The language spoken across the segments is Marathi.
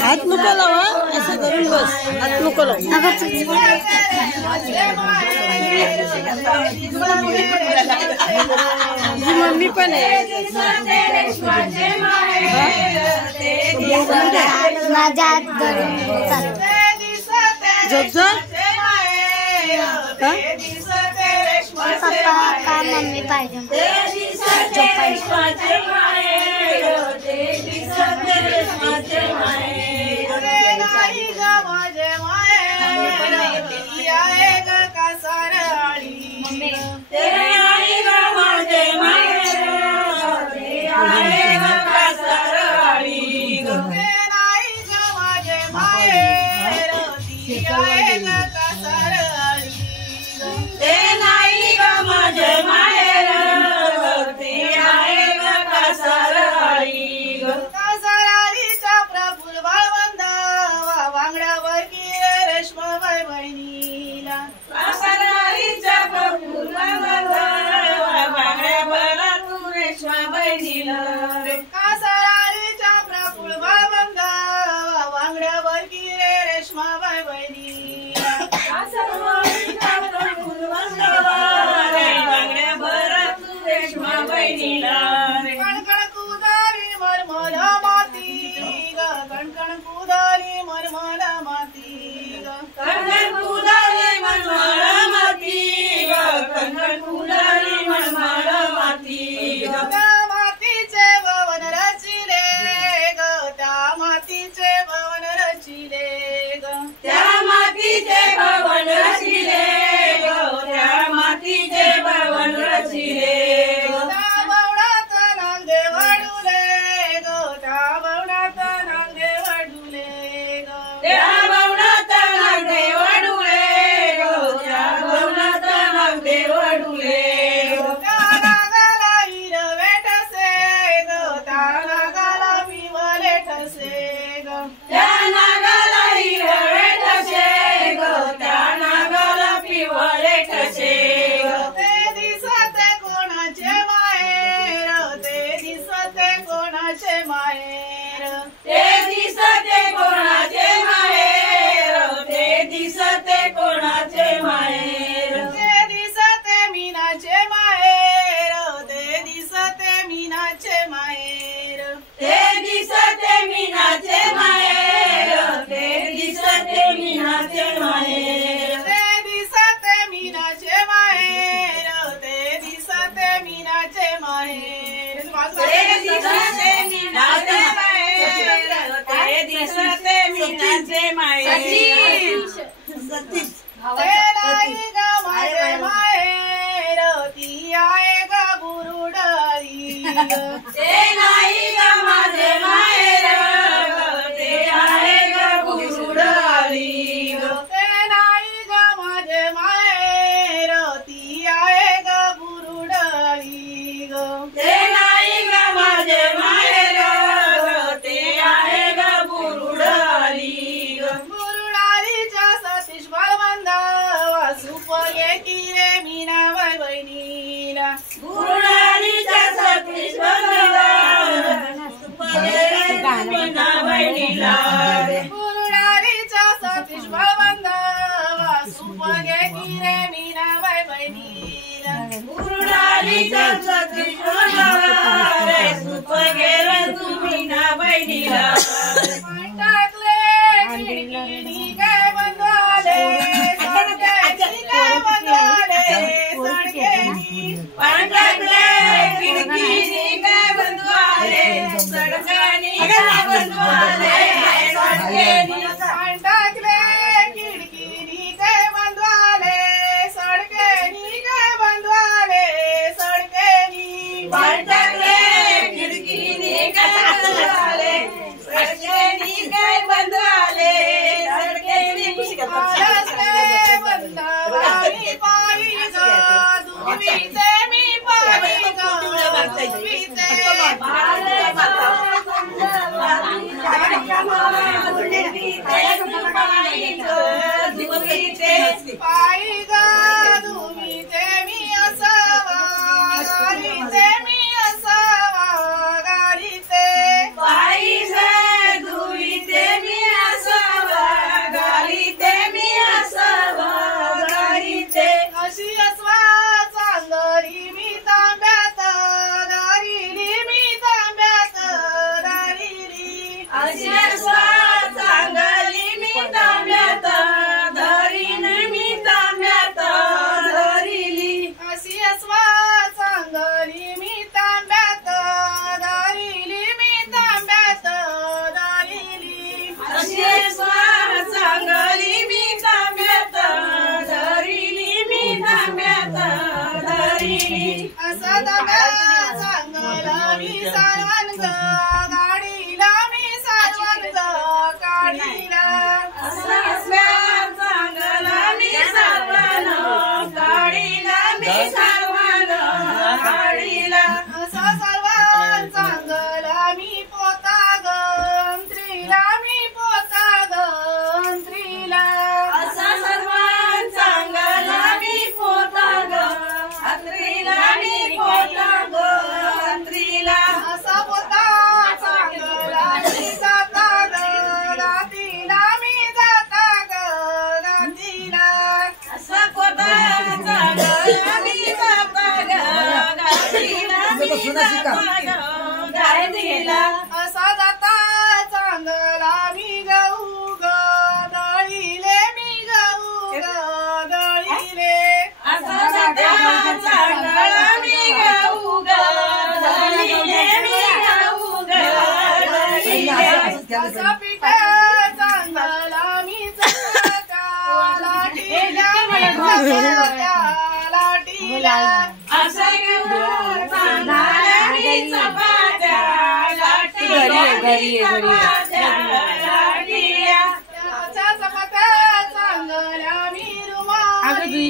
हाथ नको लावा, ऐसा करून बस, हात नको लावू. मम्मी पण आहे. पप्पा का मम्मी पाहिजे माझे धुवीते मी पाणी ग धुवीते पायी ग धुवीते मी असावा गाडीते मी असावा गाडीते पायी धुवीते मी असावा गाडीते मी असावा गाडीते अशी अस्वा चांगली मी तांब्यात दारिली मी तांब्यात दारिली अशी अस्वा चांगली मी तांब्यात धरीन मी तांब्यात धरिली अशी अस्वा चांगली मी तांब्यात दारिली मी तांब्यात दारिली अशी अस्वा चांगली मी तांब्यात धरिली मी तांब्यात धरिली असा तांब्या चांगला मी सारवण ग गाडीला मी सारवण ग गाडीला असा चांगला मी सारवण गाडीला मी सारवण गाडीला असा सर्वात चांगला मी पोता गंत्रीला मी पोता गंत्रीला असा सर्वात चांगला मी पोता ग अंत्रीला मी पोता ग अंत्रीला असा पोता चांगला मी जाता ग रातीला मी जाता ग रातीला असा पोता चांगला मी जाता ग गाडीला मी जाता ग गाडीला असा जाता चांगला मी गहू ग दळीले मी गहू ग दळीले असा जाता चांगला मी गाऊ ग दळीले मी गाऊ ग दळीले असा पिठा चांगला मी चपात्या लाटीला मी चपात्या लाटीला असा घेऊन चांगला मी चपात्या लाटीला मी चपात्या लाटीला असा चपात्या चांगल्या मी रुमाली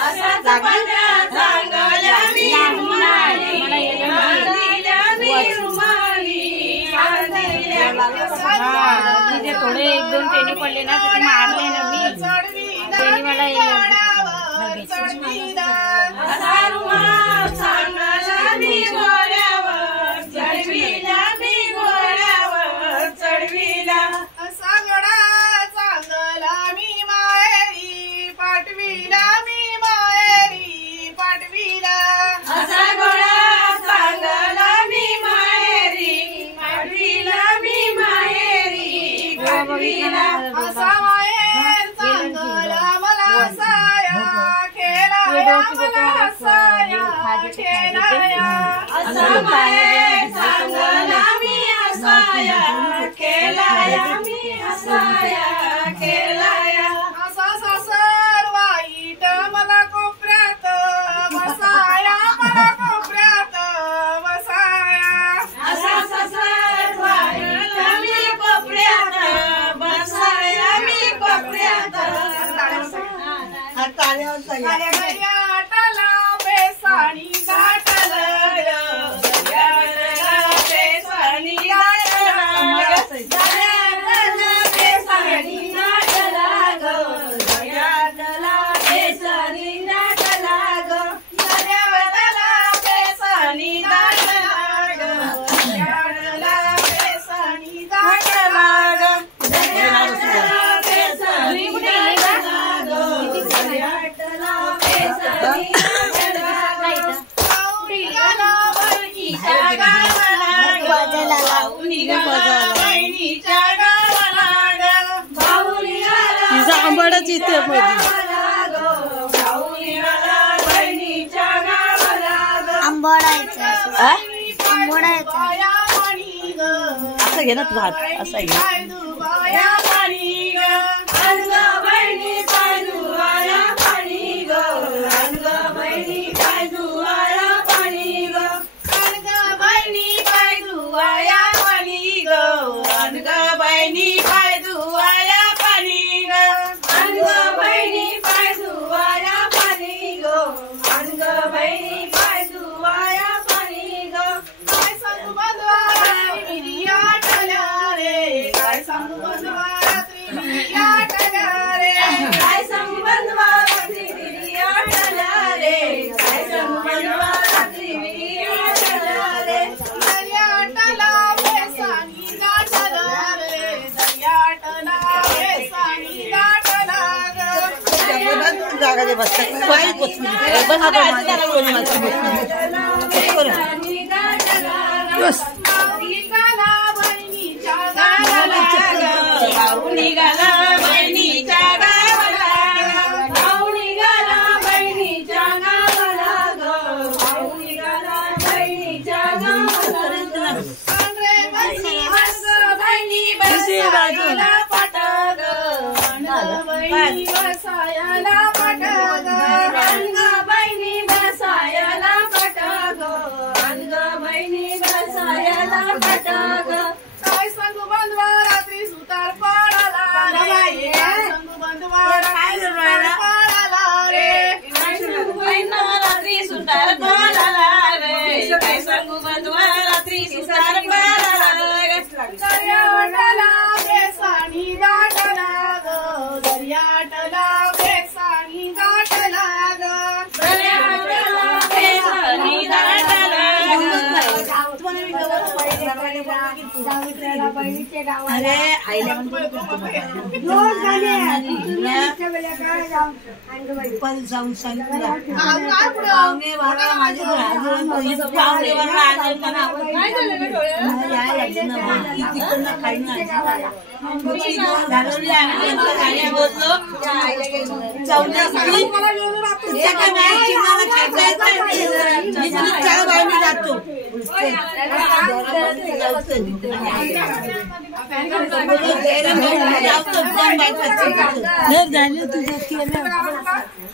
असा चपात्या चांगल्या मी रुमाली बांधिल्या मी रुमाली बांधिल्या थोडे एक दोन पेनी पडले ना तिथे मारले ना मी पेनी मला असा रुमाल चांगला मी घोड्यावर चढविला मी घोड्यावर चढविला असा गडा चांगला मी माहेरी पाठविला मी माहेरी पाठविला असा घोडा चांगला मी माहेरी पाठविला मी माहेरी पाठविला असा माहेर चांगला मला साया खेळाया मला साया खेळाया असा माहेर चांगला मी असाया खेळाया मी असाया खेळाया असा सासर वाईट मला कोपऱ्यात बसाया मला कोपऱ्यात बसाया असा ससर वाईट मी कोपऱ्यात बसाया मी कोपऱ्यात गाठला बेसाणी गाठल बेसाणी तिचा आंबाडाच इथे आंबोडायचं असं घे ना तुझा हात असा घे बहिणी पाय धुवाया पाणी ग बसता काही बसून बस बस निघाला बहिणीच्या गावाला भाऊ निघाला बहिणीच्या गावाला भाऊ निघाला बहिणीच्या गावाला ग भाऊ निघाला बहिणीच्या गावाला पांढरे बहिणी वर्ग बहिणी बसायला पट ग बहिणी बसायला पट ग रंग बहिणी बसायला पट ग रंग बहिणी बसायला पट ग काय सांगू बंधवा रात्री सुतार पडाला रे काय सांगू बंधवा रात्री सुतार पडाला रे काय सांगू बंधवा रात्री सुतार पडाला रे काय सांगू बंधवा रात्री सुतार पडाला दर्याटला बेसाणी दाटला ग दर्याटला बेसाणी दाटला ग दर्याटला बेसाणी दाटला अरे आईला पण जाऊन सांगितलं पाहुणे वाला माझ्या पाहुणे वाला तिकडनं खाईन जातो झालं तुझं केलं